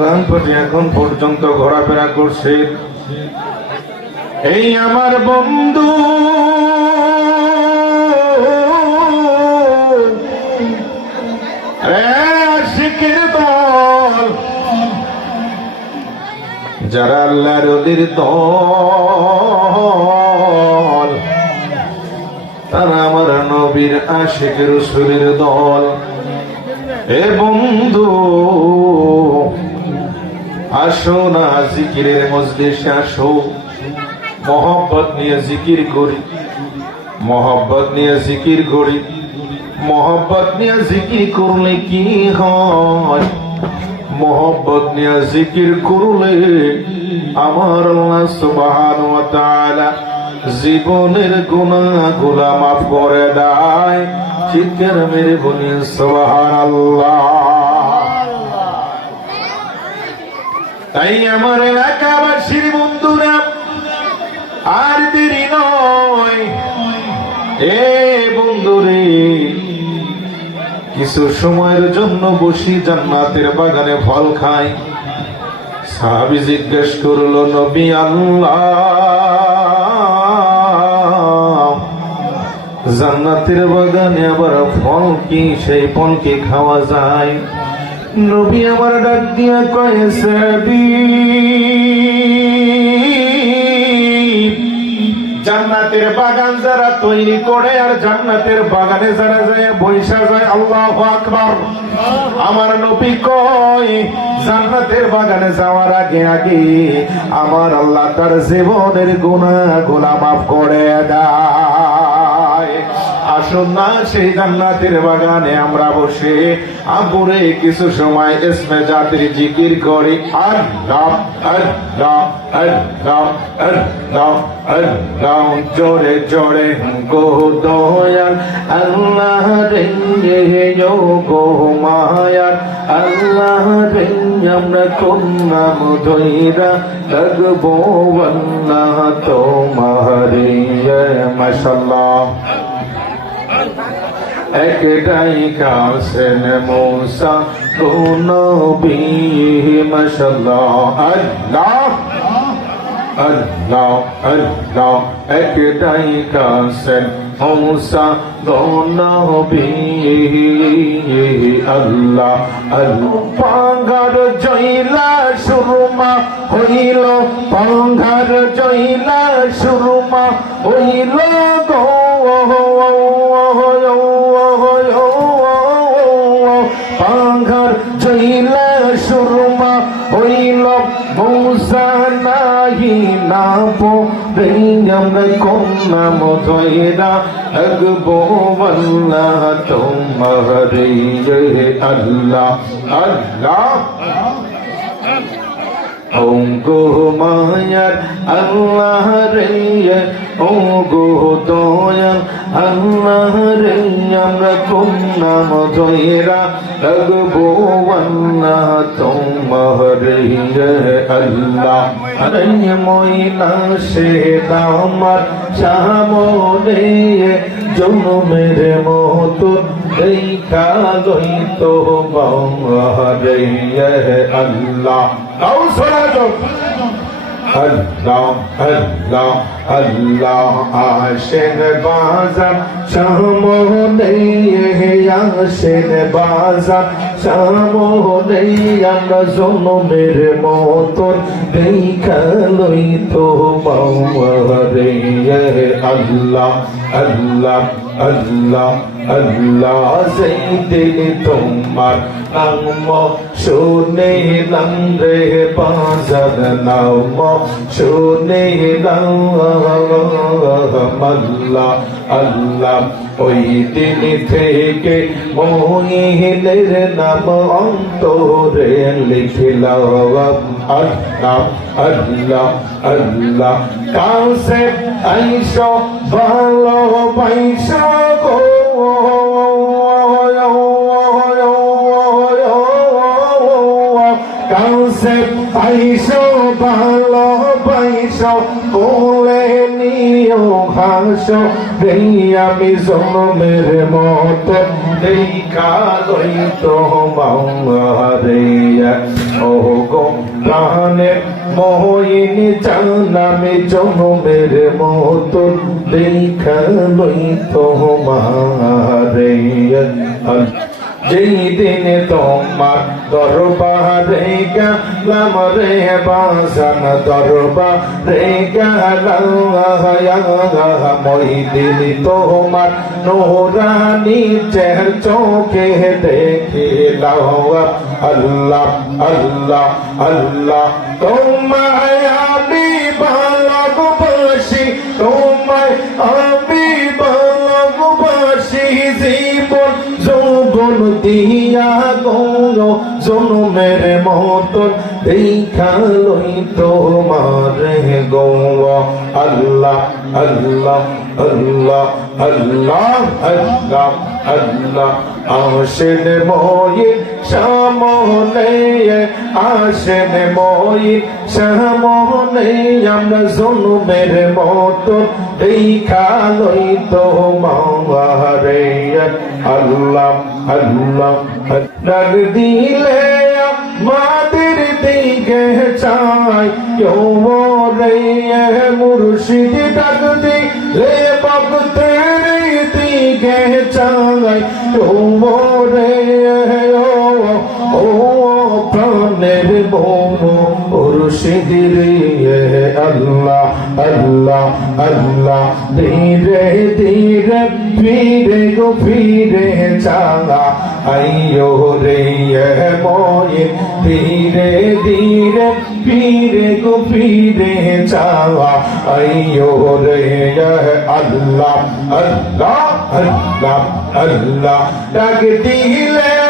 রামপতি এখন পর্যন্ত ঘোরাফেরা করছে। এই আমার বন্ধু যারা আল্লাহ রলির দল, তারা আমার নবীর আশিক রসুলের দল। এ বন্ধু আসো না জিকিরের মজলিসে আসো। মোহব্বত নিয়ে জিকির করি। মোহব্বত নিয়ে জিকির করি। মোহব্বত নিয়ে জিকির করলে কি হয়? মোহব্বত নিয়ে জিকির করলে আমার আল্লাহ জীবনের গুনাহগুলা মাফ করে দেয়। চিৎকার মেরে বলি? সুবহানাল্লাহ। তাই আমার এলাকাবাসীর বন্ধুরা, আর দেরি নয়। এ বন্ধুরে, কিছু সময়ের জন্য বসি জান্নাতের বাগানে ফল খাই। সাহাবি জিজ্ঞেস করল, নবী আল্লাহ, জান্নাতের বাগানে আবার ফল কি, সেই ফল কি খাওয়া যায়? নবী আমার ডাক দিয়া কয়েছে জান্নাতের বাগান যারা তৈরি করে আর জান্নাতের বাগানে যারা যায়, বৈশা যায়, আল্লাহ আকবার। আমার নবী কয়, জান্নাতের বাগানে যাওয়ার আগে আগে আমার আল্লাহ তার জীবনের গুণা গুলা মাফ করে দেয়। আসুন না সেই জান্নাতের বাগানে আমরা বসে আবুরে কিছু সময় ইসমে জাতির জিকির করি। আল্লাহ আল্লাহ আল্লাহ আল্লাহ আল্লাহ জোরে জোরে, গো দয়াল, আল্লাহ রে ও গো মায়ার। আল্লাহ রে আমরা কোন নাম ধৈরা লাগবো আল্লাহ তোমারে মাশাল্লাহ একটাই কাসেন মূসা, কোন বিহি মাশাল্লাহ আল্লাহ আল্লাহ আল্লাহ, একটাই কাসেন মূসা, কোন বিহি আল্লাহ আল্লাহ। পাঙ্গার জইলা সুরমা হইল, পাঙ্গার জইলা সুরমা হইল গো। কন্যা মধুরা আগবো আল্লাহ তোমার আল্লাহ আল্লাহ ওম গো মায়ার আল্লাহ রে ও গো দয়াল আল্লাহ রে আমরা কোন নাম ধৈরা লাগবো আল্লাহ। তোমার রে আল্লাহ আরে ময়না সে আমার সামনে জন্মের মতো যাও আল্লাহ আল্লাহ আল্লাহ আশেন বাজার সামনে আশেন বাজার সামনে আমরা জনমের মতন দেখা লইত বাংলারে আল্লাহ আল্লাহ আল্লাহ আল্লাহ। সেইদিন তোমার নাম শুনে রে, বাজার নাম শুনে আল্লাহ আল্লাহ, ওই দিন থেকে মহিলের নাম অন্তরে লিখিলাম। আল্লাহ আল্লাহ আল্লাহ। কাছে আইস, ভালো পাইস গো কাছে আইসো ভালো পাইসো বলে নিও হাসো এই আমি জন্মের মত দেখা লইত মারে ও গো প্রাণের মোহিনী চান আমি জন্মের মত দেখা লই মারে যেই দিনে তোমার দরবারে গেলাম রে বাসন দরবারে গেলাম মই দিন তোমার নোরানি চেহার চোখে দেখিলাম আল্লাহ আল্লাহ আল্লাহ তোমায় আমি ভালোবাসি তোমায় দিয়া গৌর জনমের মতন দেখা লই তোমার গৌর আল্লাহ। আল্লাহ আল্লাহ আল্লাহ আল্লাহ আল্লাহ। আসেন ময়িন সামনে আসেন ময়িন সামনে আমরা জন্মের মতন দেখা লই তোমারে আল্লাহ আল্লাহ দিলে আমাদের দিকে চাই, কেউ রে মুর্শিদ ডাক দিলে ভক্তের দিকে চাই, কেউ রে ও প্রাণের বৌম মুর্শিদ আল্লাহ আল্লাহ আল্লাহ। ধীরে ধীরে, ফিরে গো, ফিরে চালা আইয়ো রে ময়ে ধীরে ধীরে ফিরে গো ফিরে চালা আইয়ো রে আল্লাহ আল্লাহ আল্লাহ আল্লাহ। ডাক দিলে